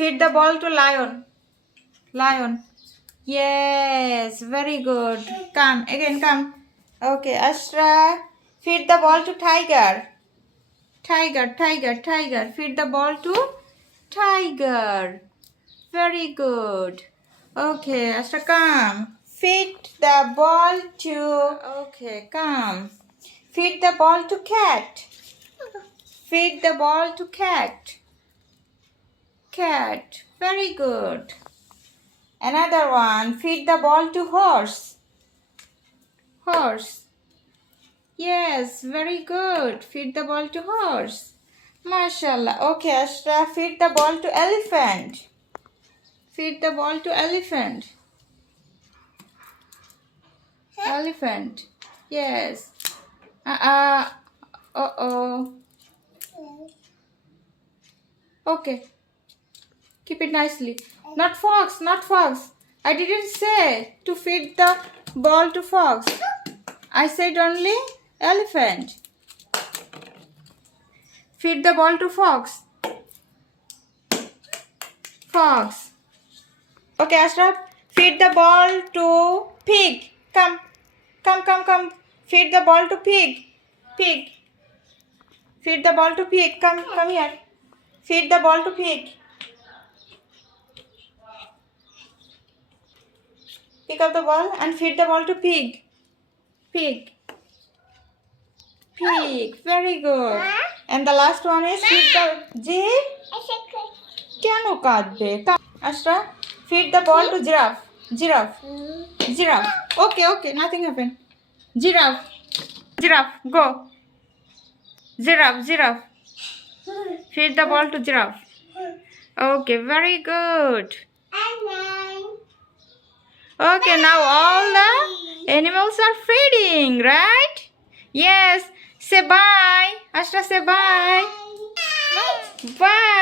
Feed the ball to lion. Lion. Yes, very good. Come, again come. Okay, Ashra. Feed the ball to tiger. Tiger, tiger, tiger. Feed the ball to tiger. Very good. Okay, Ashra, come. Feed the ball to... Okay, come. Feed the ball to cat. Feed the ball to cat. Cat. Very good. Another one. Feed the ball to horse. Horse. Yes, very good. Feed the ball to horse. MashaAllah. Okay, Ashra. Feed the ball to elephant. Feed the ball to elephant. Elephant. Yes. Uh-oh. Okay. Keep it nicely. Not fox, not fox. I didn't say to feed the ball to fox. I said only elephant. Feed the ball to fox. Fox. Okay, Ashraf. Feed the ball to pig. Come. Feed the ball to pig. Pig. Feed the ball to pig. Come here. Feed the ball to pig. Pick up the ball and feed the ball to pig. Pig. Pig. Very good. And the last one is feed the Keno kaatbe? Ashra, feed the ball to giraffe. Giraffe. Okay. Nothing happened. Giraffe. Go. Giraffe. Feed the ball to giraffe. Okay, very good. Okay, now all the animals are feeding, right? Yes. Say bye. Ashra, say bye. Bye.